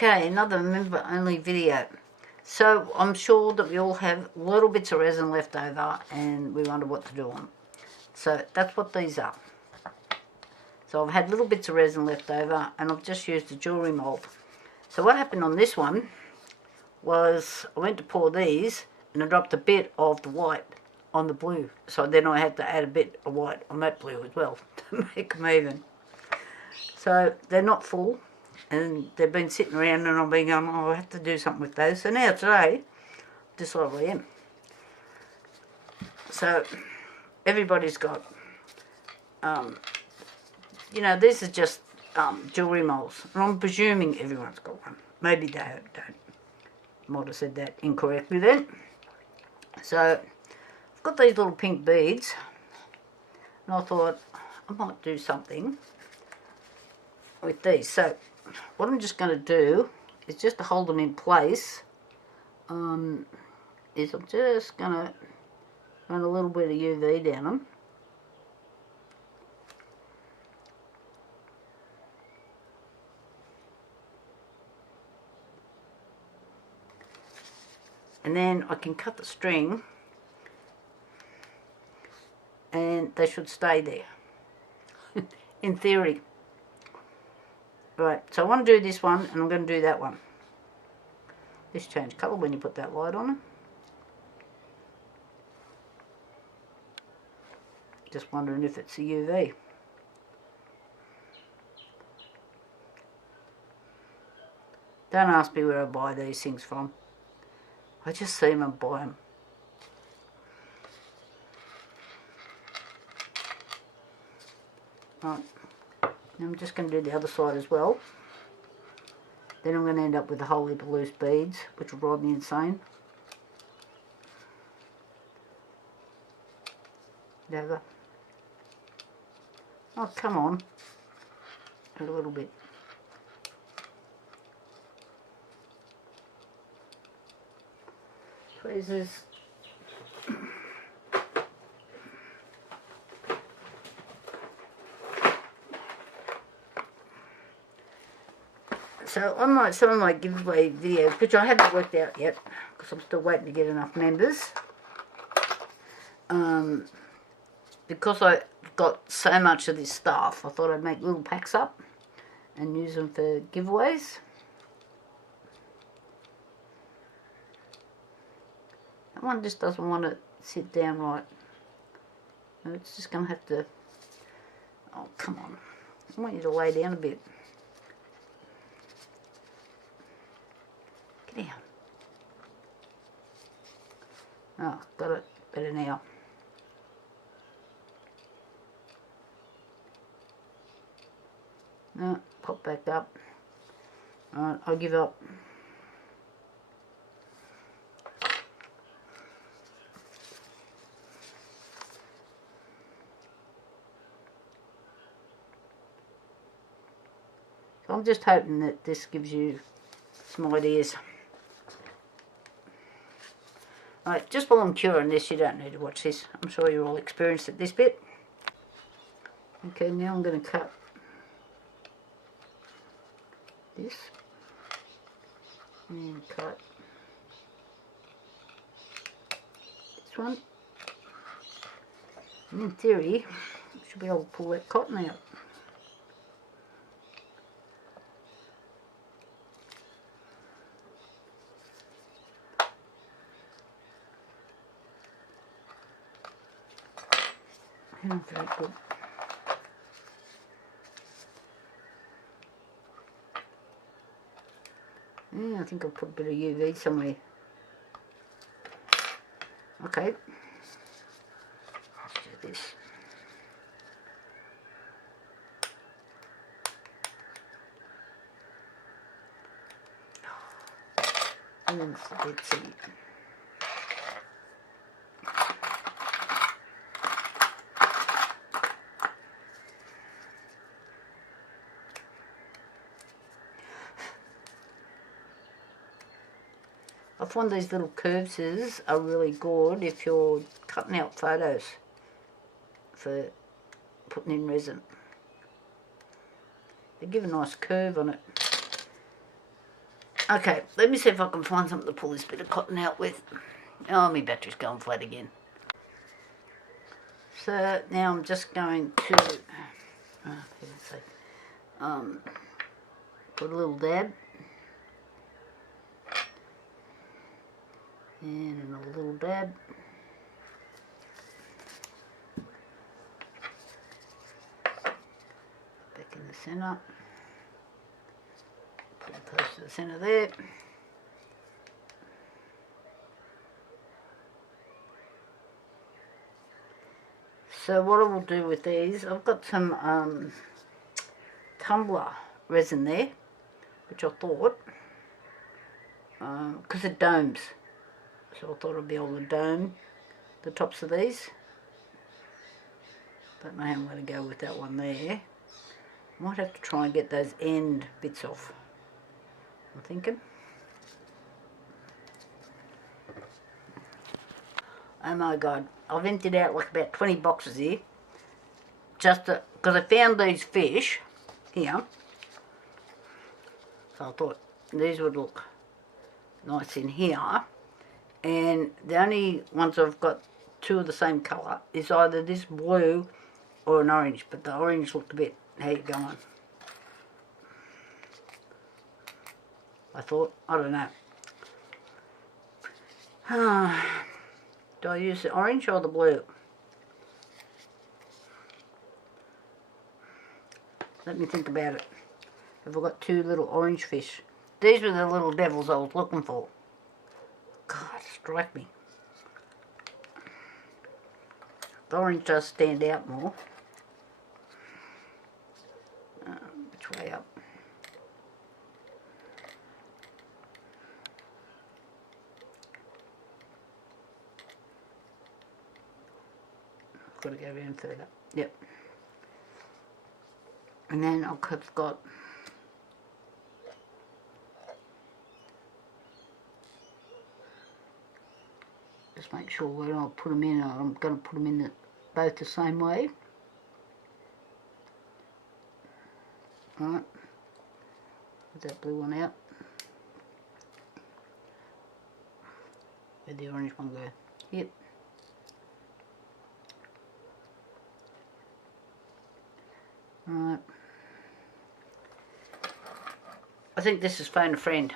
Okay, another member only video. So I'm sure that we all have little bits of resin left over and we wonder what to do on. So that's what these are. So I've had little bits of resin left over and I've just used the jewellery mould. So what happened on this one was I went to pour these and I dropped a bit of the white on the blue. So then I had to add a bit of white on that blue as well to make them even. So they're not full. And they've been sitting around and I've been going, oh, I have to do something with those. So now today, decided I am. So everybody's got, you know, these are just jewellery moulds. And I'm presuming everyone's got one. Maybe they don't. Might have said that incorrectly then. So I've got these little pink beads. And I thought I might do something with these. So what I'm just going to do is just to hold them in place, is I'm just going to run a little bit of UV down them. And then I can cut the string and they should stay there, in theory. Right, so I want to do this one and I'm going to do that one. This changed colour when you put that light on it. Just wondering if it's a UV. Don't ask me where I buy these things from. I just see them and buy them. Right. I'm just going to do the other side as well. Then I'm going to end up with a whole heap of loose beads, which will drive me insane. Never. Oh, come on. A little bit. Tweezers. So on some of my giveaway videos, which I haven't worked out yet, because I'm still waiting to get enough members, because I got so much of this stuff, I thought I'd make little packs up and use them for giveaways. That one just doesn't want to sit down right. It's just going to have to... Oh, come on. I want you to lay down a bit. Get down. Oh, got it better now. No, pop back up. Alright, I'll give up. So I'm just hoping that this gives you some ideas. Right, just while I'm curing this, you don't need to watch this. I'm sure you're all experienced at this bit. Okay, now I'm going to cut this and cut this one. And in theory, I should be able to pull that cotton out. Not very good. Yeah, I think I'll put a bit of UV somewhere. Okay. Let's do this. And then it's the dead seed. I find these little curves are really good if you're cutting out photos for putting in resin. They give a nice curve on it. Okay, let me see if I can find something to pull this bit of cotton out with. Oh, my battery's going flat again. So now I'm just going to put a little dab and another little dab. Back in the centre. Pull it close to the centre there. So what I will do with these, I've got some tumbler resin there, which I thought, because it domes, so I thought I'd be able to dome the tops of these. Don't know how I'm going to go with that one there. Might have to try and get those end bits off, I'm thinking. Oh my god, I've emptied out like about 20 boxes here, just because I found these fish here, so I thought these would look nice in here, and the only ones I've got two of the same colour is either this blue or an orange, but the orange looked a bit, how you going? I thought, I don't know. Do I use the orange or the blue? Let me think about it. Have I got two little orange fish? These were the little devils I was looking for. God, strike me. The orange does stand out more. Which way up? Got to go around further. Yep. And then I've got just make sure when I put them in, I'm going to put them in both the same way. Right. Put that blue one out. Where'd the orange one go? Yep. Right. I think this is phone a friend.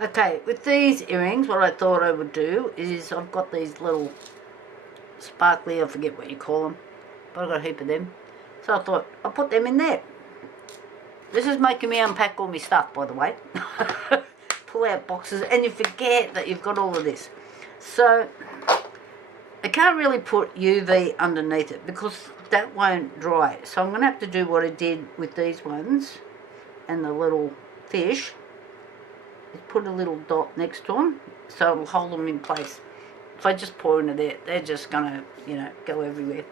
Okay, with these earrings, what I thought I would do is I've got these little sparkly, I forget what you call them, but I've got a heap of them. So I thought I'll put them in there. This is making me unpack all my stuff, by the way. Pull out boxes and you forget that you've got all of this. So I can't really put UV underneath it because that won't dry. So I'm going to have to do what I did with these ones and the little fish. Is put a little dot next to them so it'll hold them in place. If I just pour into there, they're just going to, you know, go everywhere.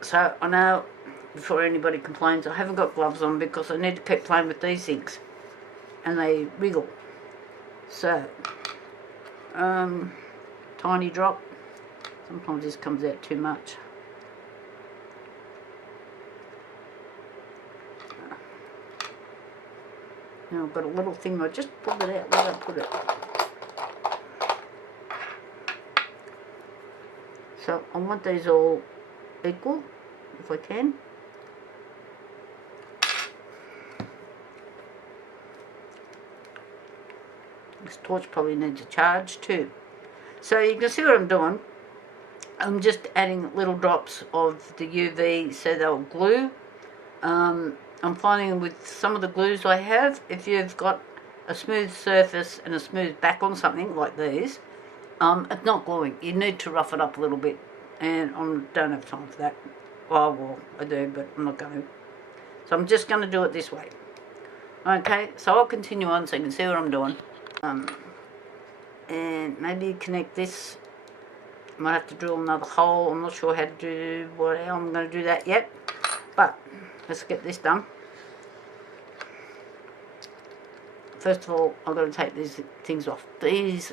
So I know, before anybody complains, I haven't got gloves on because I need to keep playing with these things. And they wriggle. So, tiny drop. Sometimes this comes out too much. Now I've got a little thing, I just pulled it out, where did I put it? So I want these all equal, if I can. This torch probably needs a charge too. So you can see what I'm doing. I'm just adding little drops of the UV so they'll glue. I'm finding with some of the glues I have, if you've got a smooth surface and a smooth back on something like these, it's not gluing. You need to rough it up a little bit, and I don't have time for that. Well, I do, but I'm not going to. So I'm just going to do it this way. Okay, so I'll continue on so you can see what I'm doing. And maybe connect this. I might have to drill another hole. I'm not sure how to do how I'm going to do that yet. But let's get this done. First of all, I've got to take these things off. These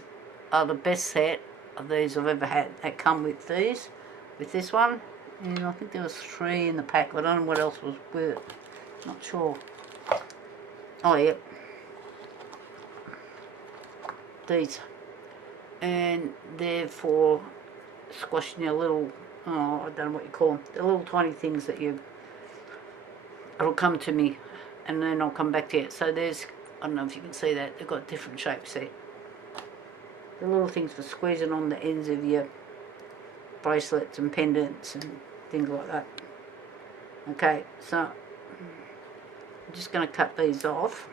are the best set of these I've ever had. They come with these, with this one, and I think there was 3 in the pack, but I don't know what else was with it. Not sure. Oh, yeah. These. And they're for squashing your little, oh, I don't know what you call them. The little tiny things that it'll come to me and then I'll come back to it. So there's, I don't know if you can see that, they've got different shapes there. The little things for squeezing on the ends of your bracelets and pendants and things like that. Okay, so I'm just going to cut these off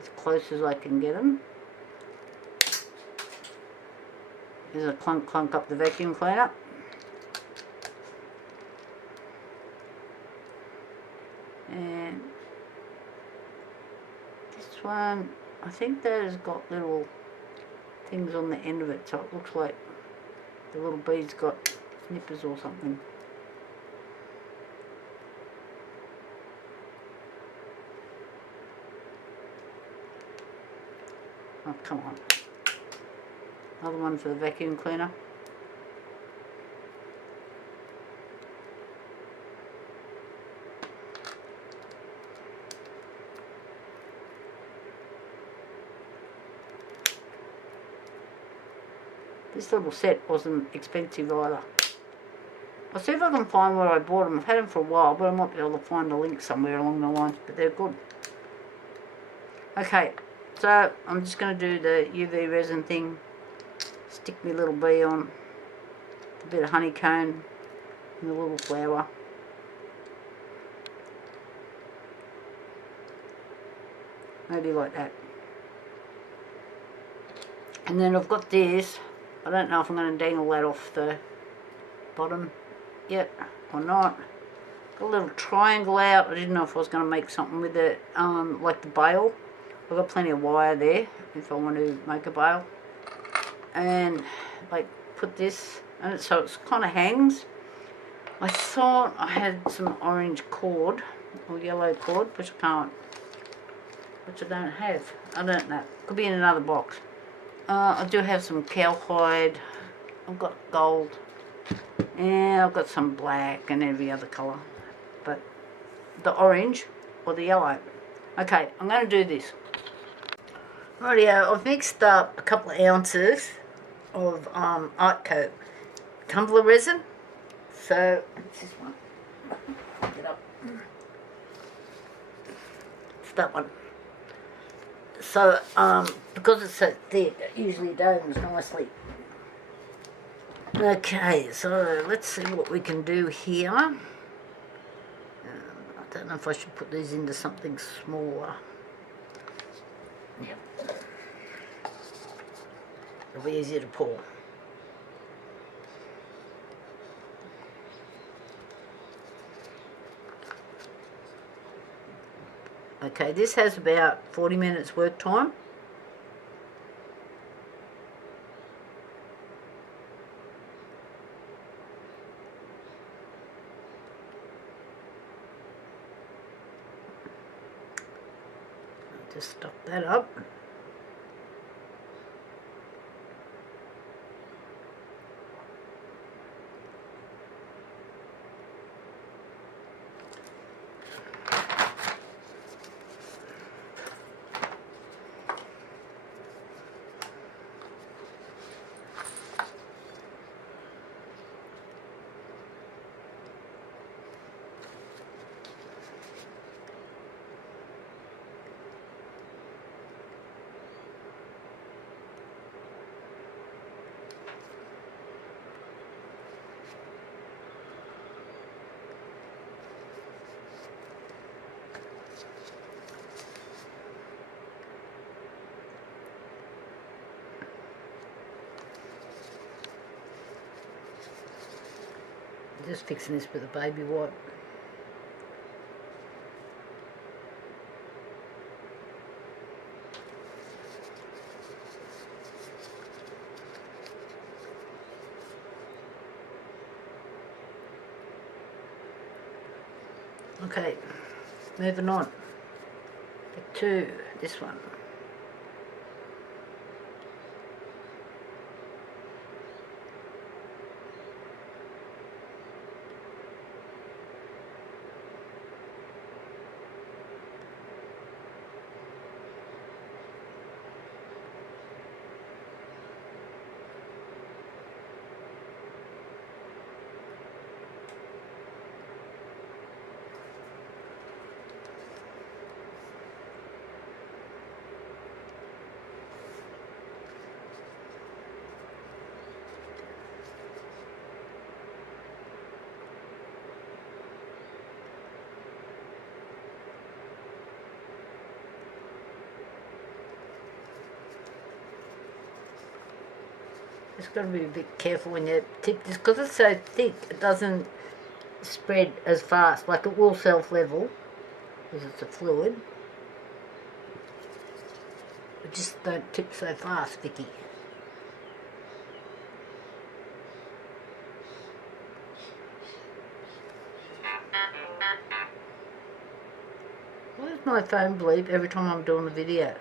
as close as I can get them. There's a clunk clunk up the vacuum cleaner. And this one, I think that has got little things on the end of it, so it looks like the little bead's got nippers or something. Oh, come on. Another one for the vacuum cleaner. This little set wasn't expensive either. I'll see if I can find where I bought them. I've had them for a while, but I might be able to find a link somewhere along the lines, but they're good. Okay, so I'm just going to do the UV resin thing. Stick my little bee on, a bit of honeycomb, and a little flower. Maybe like that. And then I've got this. I don't know if I'm going to dangle that off the bottom yet or not. Got a little triangle out. I didn't know if I was going to make something with it, like the bail. I've got plenty of wire there if I want to make a bail. And like put this, and so it kind of hangs. I thought I had some orange cord or yellow cord, which I don't have. I don't know. Could be in another box. I do have some cowhide. I've got gold. And I've got some black and every other colour. But the orange or the yellow. Okay, I'm going to do this. Rightio, I've mixed up a couple of ounces of art coat tumbler resin. So, it's this one. Get up. It's that one. So, because it's so thick, it usually does nicely. Okay, so let's see what we can do here. I don't know if I should put these into something smaller. Yep. It'll be easier to pull. Okay, this has about 40 minutes work time. Just stuff that up. Just fixing this with a baby wipe. Okay, moving on. Back to this one. Just got to be a bit careful when you tip this, because it's so thick it doesn't spread as fast. Like it will self-level because it's a fluid, but just don't tip so fast, Vicky. Why does my phone bleep every time I'm doing the video?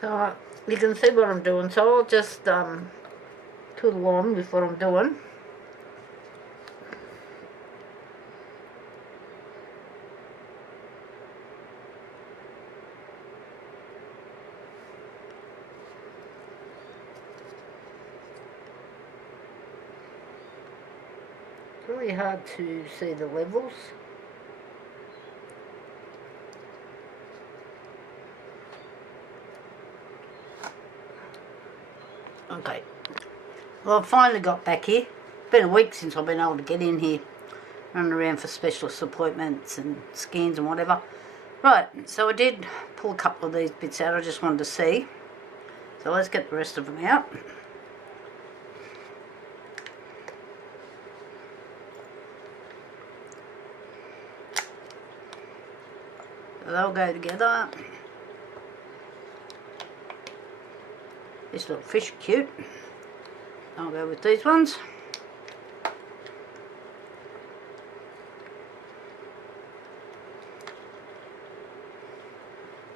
So you can see what I'm doing, so I'll just twiddle on with what I'm doing. It's really hard to see the levels. Okay, well I've finally got back here. It's been a week since I've been able to get in here, running around for specialist appointments and scans and whatever. Right, so I did pull a couple of these bits out, I just wanted to see. So let's get the rest of them out. So they'll go together. This little fish cute. I'll go with these ones.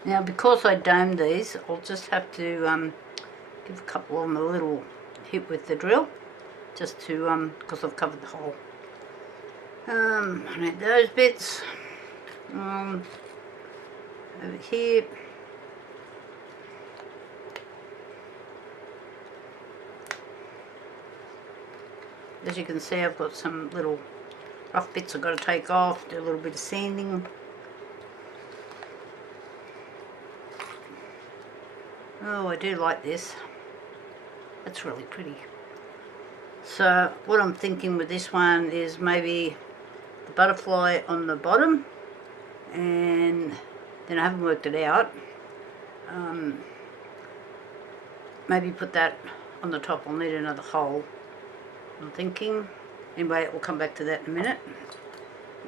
Now because I domed these, I'll just have to give a couple of them a little hit with the drill, just to, because I've covered the hole. I need those bits. Over here. As you can see, I've got some little rough bits I've got to take off, do a little bit of sanding. Oh, I do like this. That's really pretty. So what I'm thinking with this one is maybe the butterfly on the bottom, and then I haven't worked it out. Maybe put that on the top. I'll need another hole, I'm thinking. Anyway, we'll come back to that in a minute.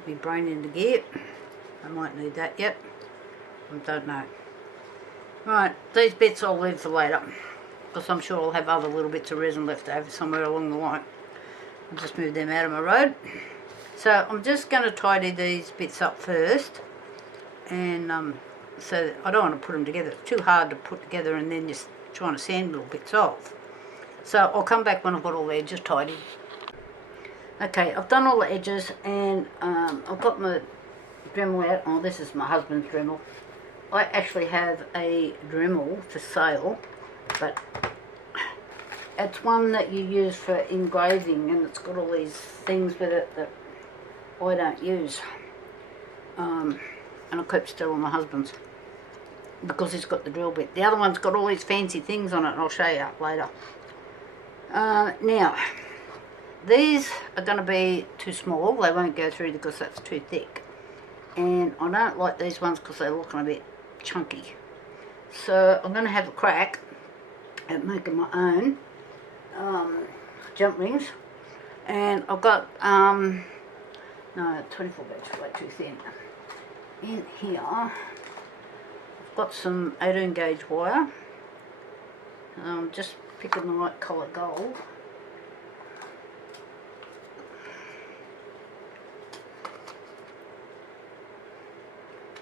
Get my brain into gear. I might need that yet. I don't know. Right, these bits I'll leave for later, because I'm sure I'll have other little bits of resin left over somewhere along the line. I'll just move them out of my road. So I'm just going to tidy these bits up first, and so I don't want to put them together. It's too hard to put together and then just trying to sand little bits off. So I'll come back when I've got all the edges tidied. Okay, I've done all the edges, and I've got my Dremel out. Oh, this is my husband's Dremel. I actually have a Dremel for sale, but it's one that you use for engraving, and it's got all these things with it that I don't use. And I keep stealing my husband's because it's got the drill bit. The other one's got all these fancy things on it, and I'll show you later. Now, these are going to be too small. They won't go through because that's too thick. And I don't like these ones because they're looking a bit chunky. So I'm going to have a crack at making my own jump rings. And I've got my No, 24 gauge, way too thin. In here, I've got some 18 gauge wire. Just picking the right colour gold.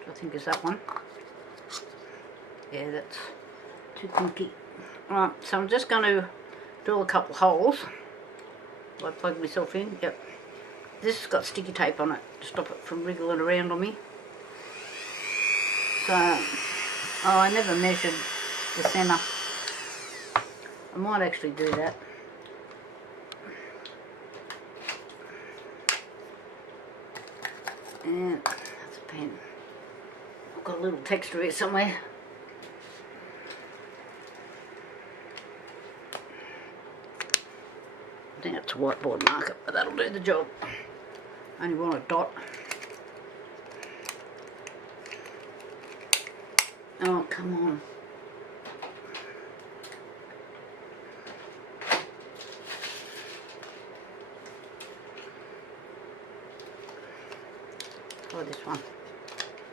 I think is that one. Yeah, that's too kinky. Right, so I'm just going to drill a couple holes. I plug myself in. Yep. This has got sticky tape on it to stop it from wriggling around on me. So, I never measured the centre. I might actually do that. And that's a pen. I've got a little texture here somewhere. I think it's a whiteboard marker, but that'll do the job. Only want a dot. Oh, come on. Try this one.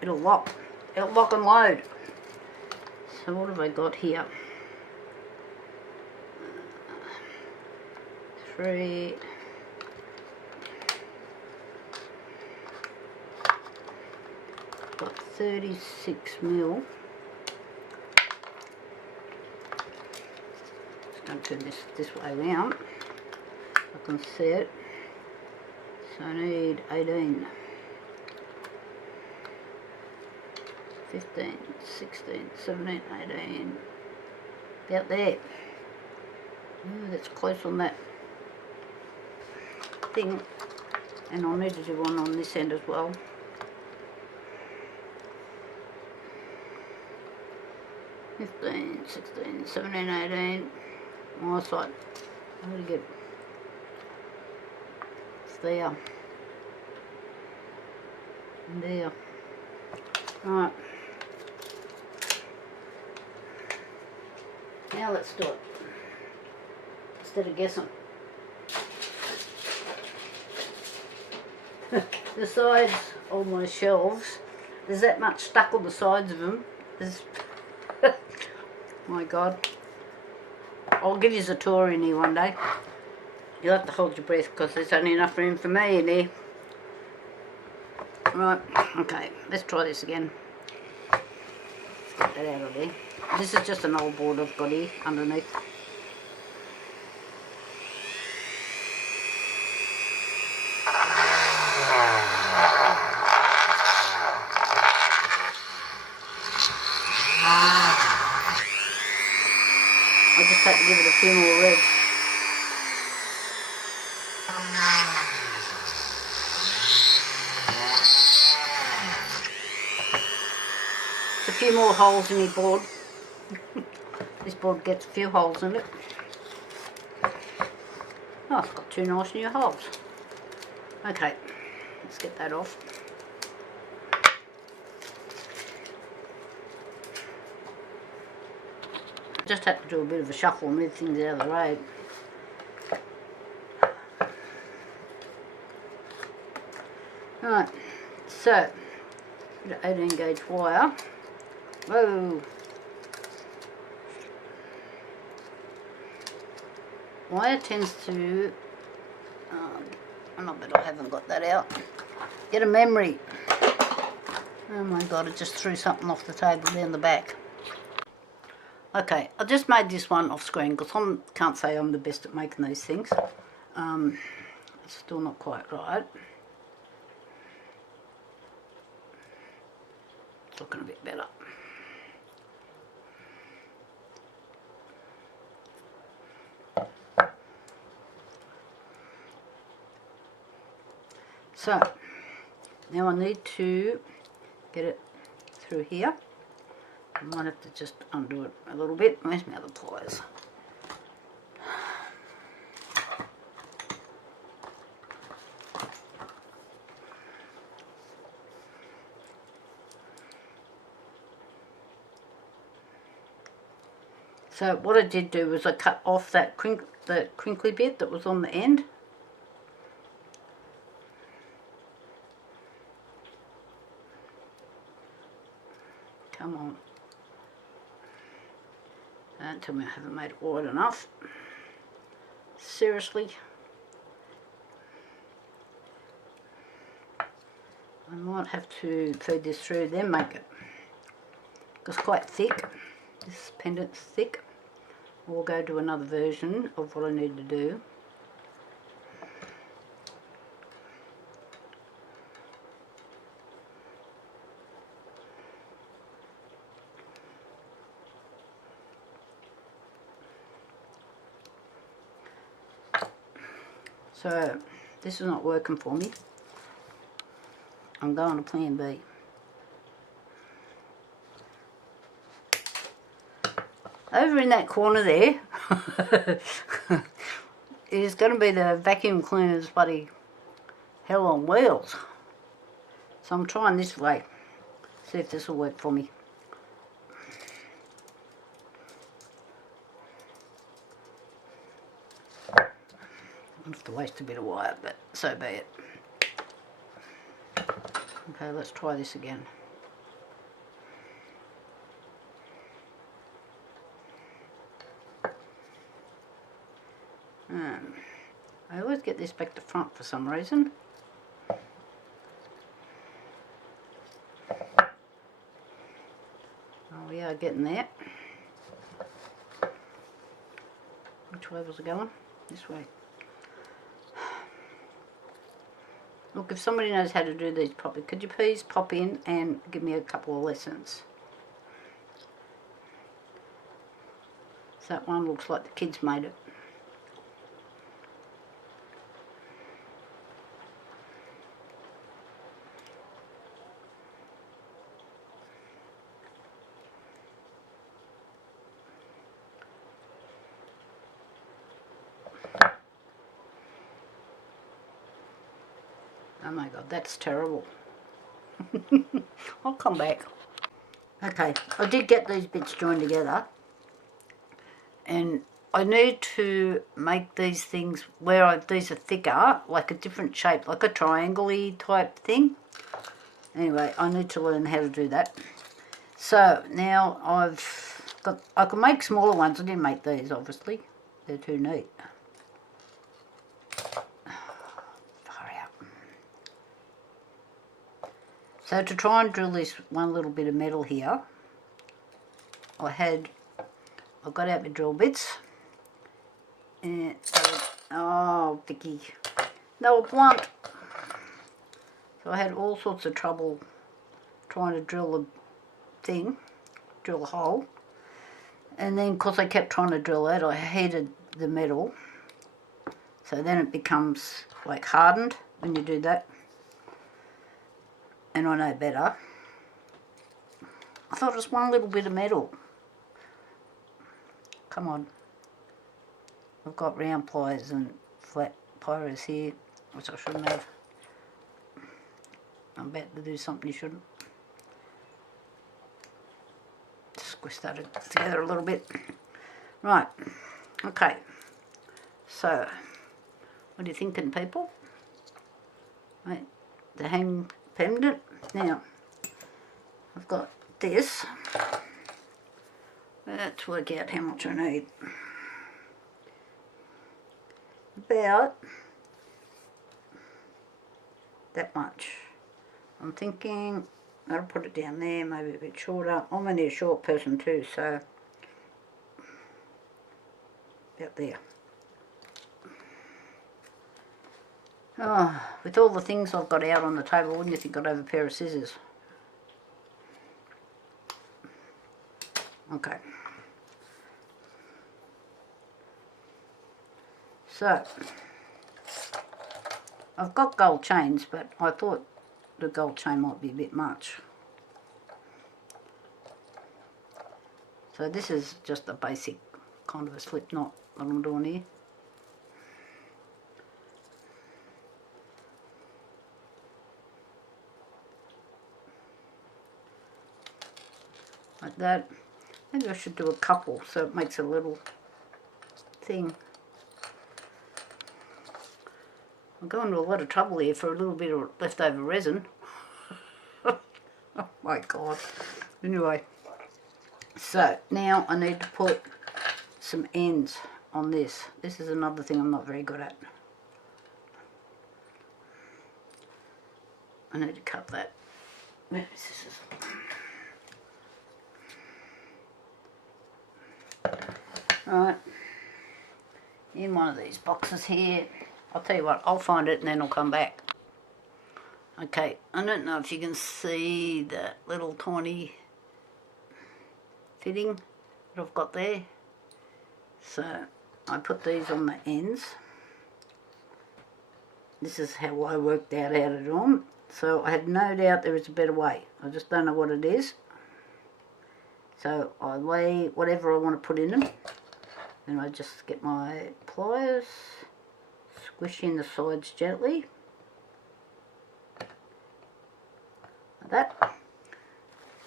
It'll lock. It'll lock and load. So what have I got here? 3. Got 36 mil. Just going to turn this way around. I can see it. So I need 18. 15, 16, 17, 18. About there. Ooh, that's close on that thing. And I'll need to do one on this end as well. Fifteen, 16, 17, 18. My side. I'm going to get it's there. And there. Right. Now let's do it. Instead of guessing. The sides of my shelves, there's that much stuck on the sides of them. There's my God. I'll give you a tour in here one day. You'll have to hold your breath because there's only enough room for me in here. Right, okay, let's try this again. Let's get that out of there. This is just an old board I've got here underneath. I just had to give it a few more revs. A few more holes in my board. This board gets a few holes in it. Oh, it's got 2 nice new holes. Okay, let's get that off. Just had to do a bit of a shuffle and move things out of the road. Right, so 18 gauge wire. Whoa! Wire tends to, not that I haven't got that out, get a memory. Oh my God, I just threw something off the table down the back. Okay, I just made this one off screen because I can't say I'm the best at making these things. It's still not quite right. It's looking a bit better. So, now I need to get it through here. I might have to just undo it a little bit. Where's my other pliers? So what I did do was I cut off that crinkly bit that was on the end. Come on. Don't tell me I haven't made it wide enough. Seriously. I might have to feed this through, then make it. It's quite thick. This pendant's thick. We'll go to another version of what I need to do. So this is not working for me. I'm going to plan B. Over in that corner there is going to be the vacuum cleaner's bloody hell on wheels. So I'm trying this way. See if this will work for me. I have to waste a bit of wire, but so be it. Okay, let's try this again. I always get this back to front for some reason. Oh, we are getting there. Which way was it going? This way. Look, if somebody knows how to do these properly, could you please pop in and give me a couple of lessons? So that one looks like the kids made it. Oh my god, that's terrible. I'll come back. Okay, I did get these bits joined together. And I need to make these things where these are thicker, like a different shape, like a triangle-y type thing. Anyway, I need to learn how to do that. So now I can make smaller ones. I didn't make these, obviously. They're too neat. So to try and drill this one little bit of metal here, I got out my drill bits, and oh Vicky, they were blunt. So I had all sorts of trouble trying to drill a hole, and then because I kept trying to drill it, I heated the metal, so then it becomes like hardened when you do that. And I know better. I thought it was one little bit of metal. Come on. I've got round pliers and flat pliers here, which I shouldn't have. I'm about to do something you shouldn't. Squish that together a little bit. Right. Okay. So, what are you thinking, people? Right. The hang pendant. Now, I've got this. Let's work out how much I need. About that much. I'm thinking I'll put it down there, maybe a bit shorter. I'm only a short person too, so about there. Oh, with all the things I've got out on the table, wouldn't you think I'd have a pair of scissors? Okay. So, I've got gold chains, but I thought the gold chain might be a bit much. So this is just a basic kind of a slip knot that I'm doing here. Like that. Maybe I should do a couple so it makes a little thing. I'm going to a lot of trouble here for a little bit of leftover resin. Oh my god. Anyway, so now I need to put some ends on this. This is another thing I'm not very good at. I need to cut that. Right, in one of these boxes here. I'll tell you what, I'll find it and then I'll come back. Okay, I don't know if you can see that little tiny fitting that I've got there. So I put these on the ends. This is how I worked out how to do them. So I had no doubt there is a better way. I just don't know what it is. So I lay whatever I want to put in them. Then I just get my pliers, squish in the sides gently. Like that.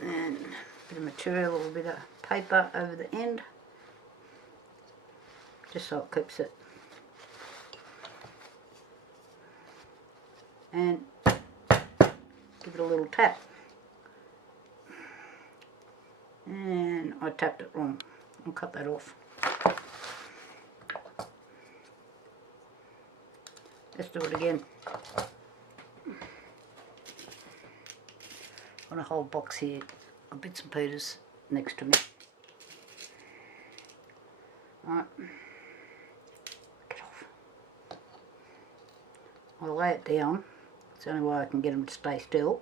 And a bit of material, a little bit of paper over the end. Just so it keeps it. And give it a little tap. And I tapped it wrong. I'll cut that off. Let's do it again. Got a whole box here of bits and pieces next to me. Alright. Get off. I'll lay it down. It's the only way I can get them to stay still.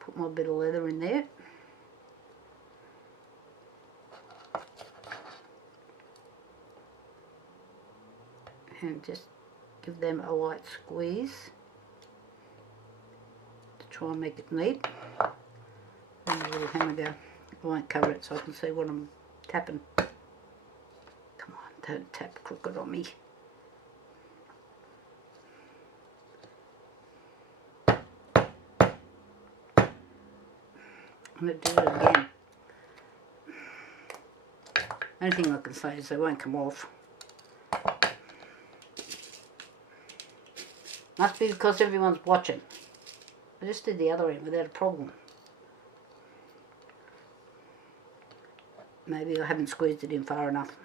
Put my bit of leather in there. And just give them a light squeeze to try and make it neat. And a little hammer go. I won't cover it so I can see what I'm tapping. Come on, don't tap crooked on me. I'm going to do it again. Only thing I can say is they won't come off. Must be because everyone's watching. I just did the other end without a problem. Maybe I haven't squeezed it in far enough.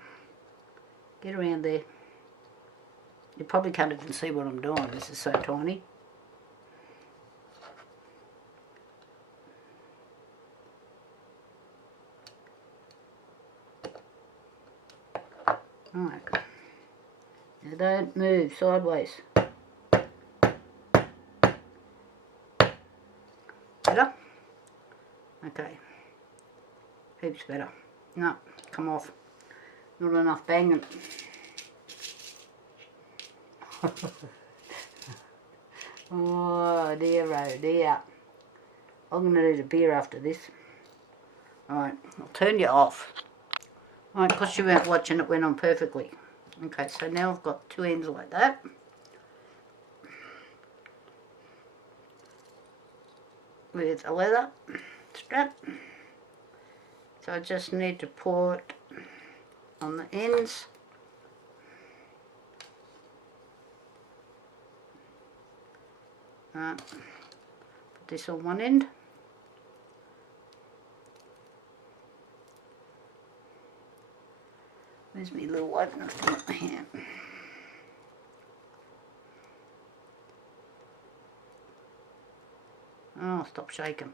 Get around there. You probably can't even see what I'm doing. This is so tiny. Alright. Now don't move sideways. Better? Okay. Heaps better. No, come off. Not enough banging. Oh dear, oh dear. I'm going to need a beer after this. Alright, I'll turn you off. Alright, because you weren't watching, it went on perfectly. Okay, so now I've got two ends like that. With a leather strap. So I just need to put on the ends. Put this on one end. Where's my little opener thing here? Oh, stop shaking.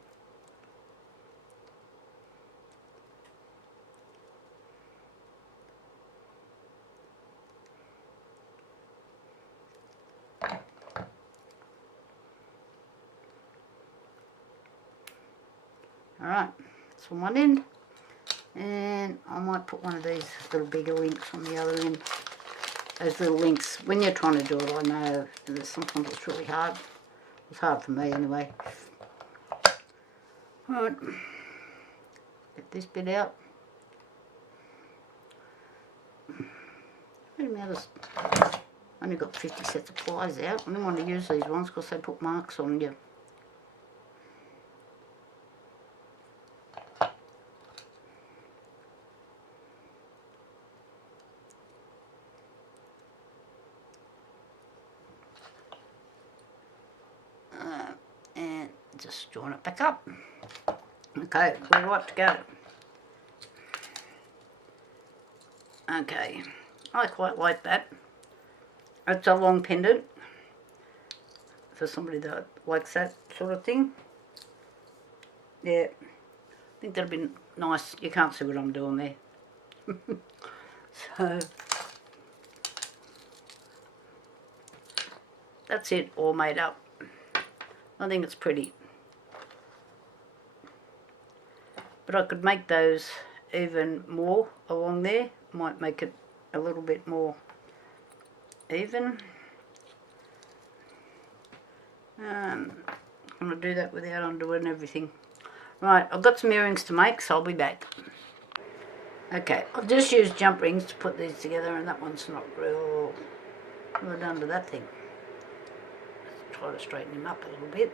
Alright, that's on one end. And I might put one of these little bigger links on the other end. Those little links, when you're trying to do it, I know sometimes it's really hard. It's hard for me anyway. Alright, get this bit out. Wait a minute, I've only got 50 sets of pliers out. I don't want to use these ones because they put marks on you. And just join it back up. Okay, we're right to go. Okay, I quite like that. It's a long pendant for somebody that likes that sort of thing. Yeah, I think that'll be nice. You can't see what I'm doing there. So, that's it, all made up. I think it's pretty. But I could make those even more along there. Might make it a little bit more even. I'm going to do that without undoing everything. Right, I've got some earrings to make, so I'll be back. Okay, I've just used jump rings to put these together, and that one's not real. What have I done to that thing? Let's try to straighten him up a little bit.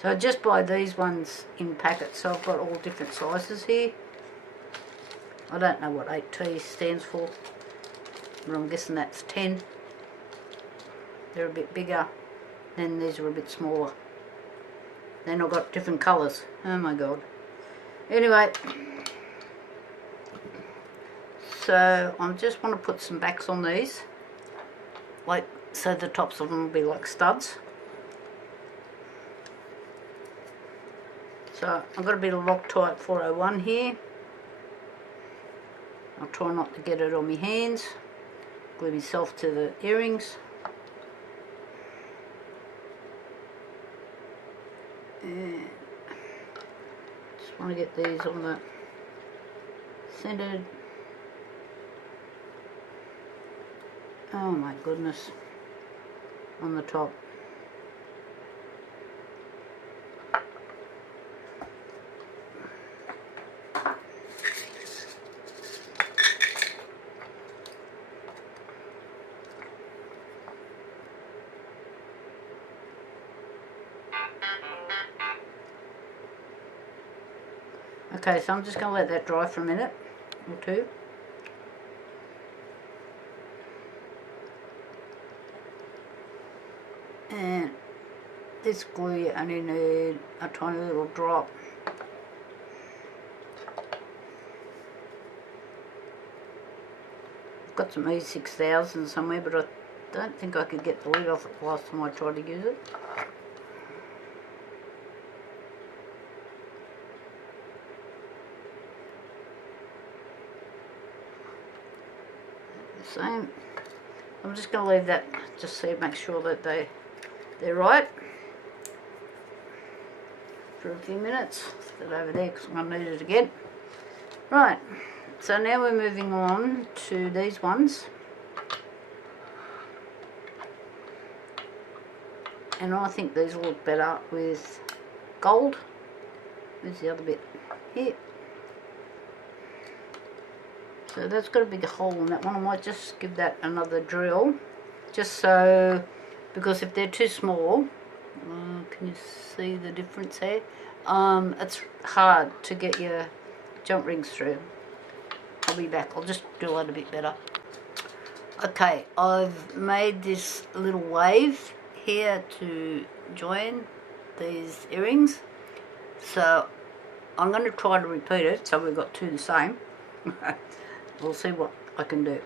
So I just buy these ones in packets, so I've got all different sizes here. I don't know what 8T stands for, but I'm guessing that's 10. They're a bit bigger, then these are a bit smaller. Then I've got different colours. Oh my god. Anyway, so I just want to put some backs on these, like so the tops of them will be like studs. So I've got a bit of Loctite 401 here. I'll try not to get it on my hands. Glue myself to the earrings. And just want to get these on the centered. Oh my goodness. On the top. Okay, so I'm just going to let that dry for a minute or two. And this glue you only need a tiny little drop. I've got some E6000 somewhere, but I don't think I could get the lid off it last time I tried to use it. Same. I'm just going to leave that, just so make sure that they're right for a few minutes. Put it over there because I'm going to need it again. Right, so now we're moving on to these ones. And I think these will look better with gold. There's the other bit here. So that's got a big hole in that one. I might just give that another drill, just so, because if they're too small, can you see the difference there? It's hard to get your jump rings through. I'll be back. I'll just drill that a bit better. Okay, I've made this little wave here to join these earrings. So I'm going to try to repeat it, so we've got two the same. We'll see what I can do.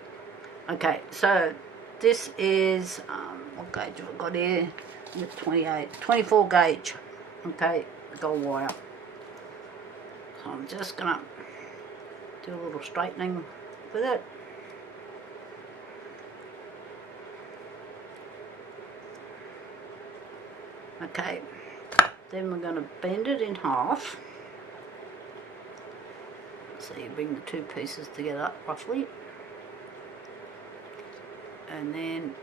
Okay, so this is, what gauge have I got here? 24 gauge, okay, gold wire. So I'm just going to do a little straightening with it. Okay, then we're going to bend it in half. So you bring the two pieces together roughly, and then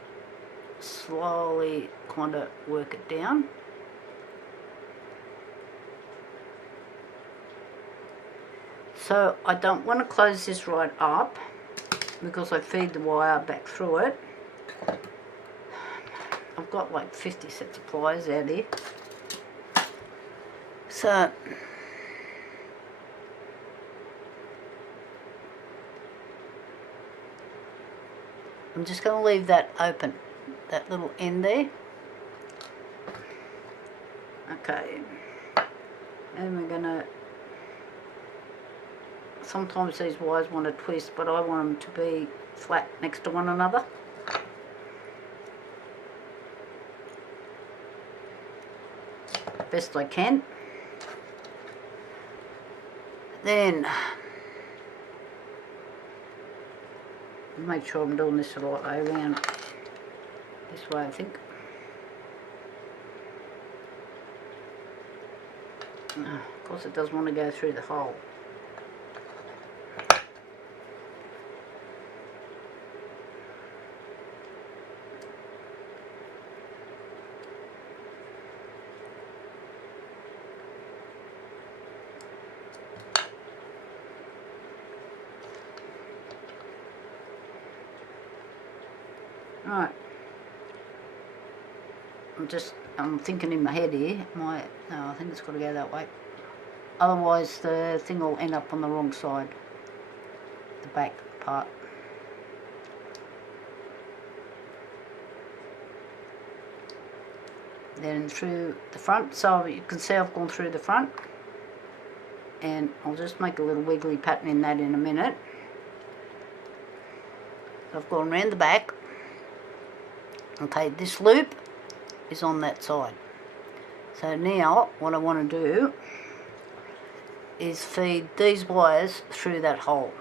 slowly kind of work it down. So I don't want to close this right up because I feed the wire back through it. I've got like 50 sets of pliers out here. So I'm just going to leave that open, that little end there. Okay, and we're going to, sometimes these wires want to twist, but I want them to be flat next to one another. Best I can. Then make sure I'm doing this the right way around. This way, I think. Of course it doesn't want to go through the hole. Right. I'm thinking in my head here. No, I think it's got to go that way. Otherwise the thing will end up on the wrong side. The back part. Then through the front. So you can see I've gone through the front. And I'll just make a little wiggly pattern in that in a minute. So I've gone around the back. Okay, this loop is on that side. So now what I want to do is feed these wires through that hole.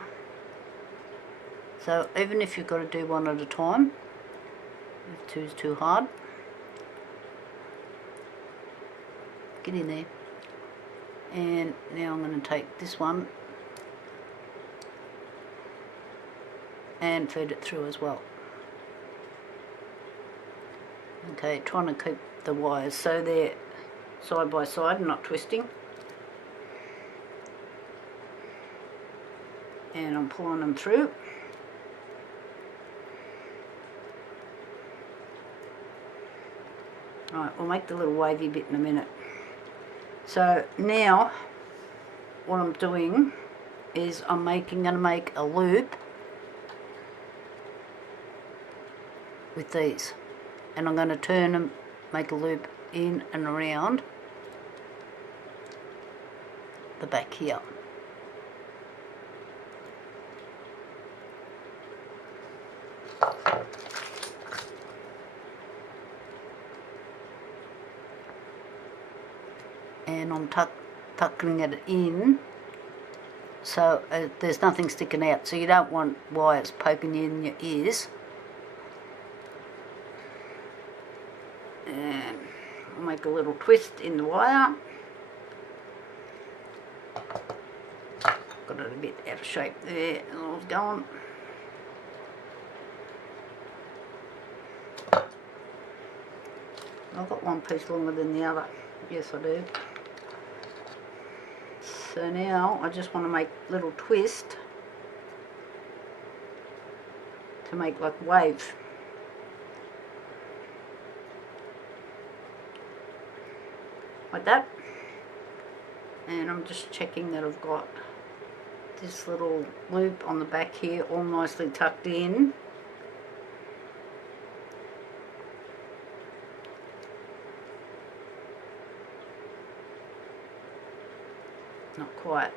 So even if you've got to do one at a time, if two's too hard, get in there. And now I'm going to take this one and feed it through as well. Okay, trying to keep the wires so they're side by side and not twisting. And I'm pulling them through. Right, we'll make the little wavy bit in a minute. So now what I'm doing is I'm going to make a loop with these. And I'm going to turn them, make a loop in and around the back here. And I'm tucking it in so there's nothing sticking out, so you don't want wires poking you in your ears. And I'll make a little twist in the wire. Got it a bit out of shape there as I was going. I've got one piece longer than the other. Yes, I do. So now I just want to make a little twist to make like waves. Like that. And I'm just checking that I've got this little loop on the back here all nicely tucked in. Not quite.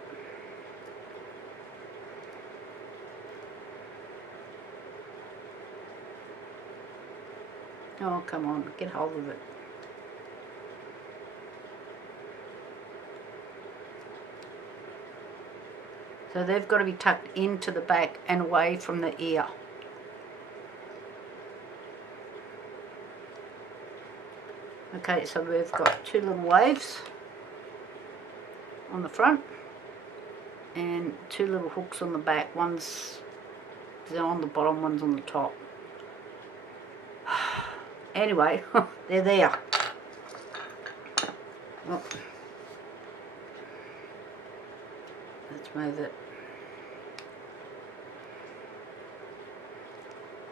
Oh, come on, get hold of it. So they've got to be tucked into the back and away from the ear. Okay, so we've got two little waves on the front and two little hooks on the back. One's on the bottom, one's on the top. Anyway, they're there. Well, let's move it.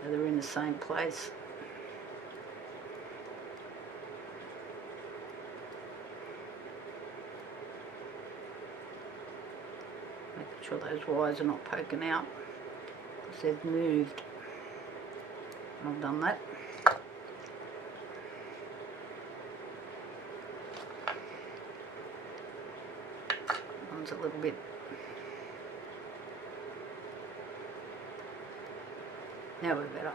So they're in the same place. Making sure those wires are not poking out because they've moved. I've done that. One's a little bit. Now we're better.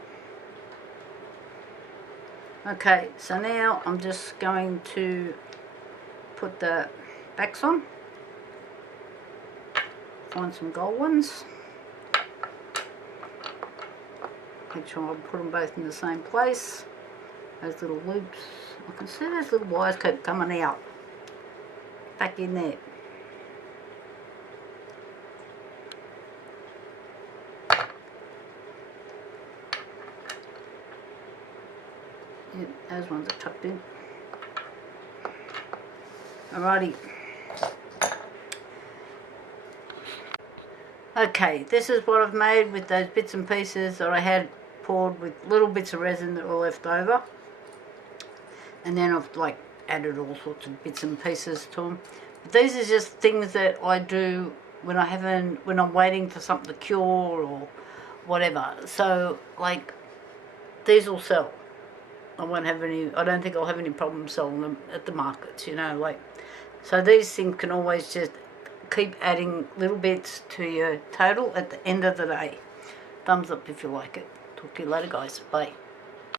Okay, so now I'm just going to put the backs on. Find some gold ones. Make sure I put them both in the same place. Those little loops, I can see those little wires keep coming out. Back in there. Yeah, those ones are tucked in. Alrighty. Okay, this is what I've made with those bits and pieces that I had poured with little bits of resin that were left over. And then I've like added all sorts of bits and pieces to them. But these are just things that I do when I'm waiting for something to cure or whatever. So like these will sell. I don't think I'll have any problem selling them at the markets, you know, like. So these things can always just keep adding little bits to your total at the end of the day. Thumbs up if you like it. Talk to you later, guys. Bye.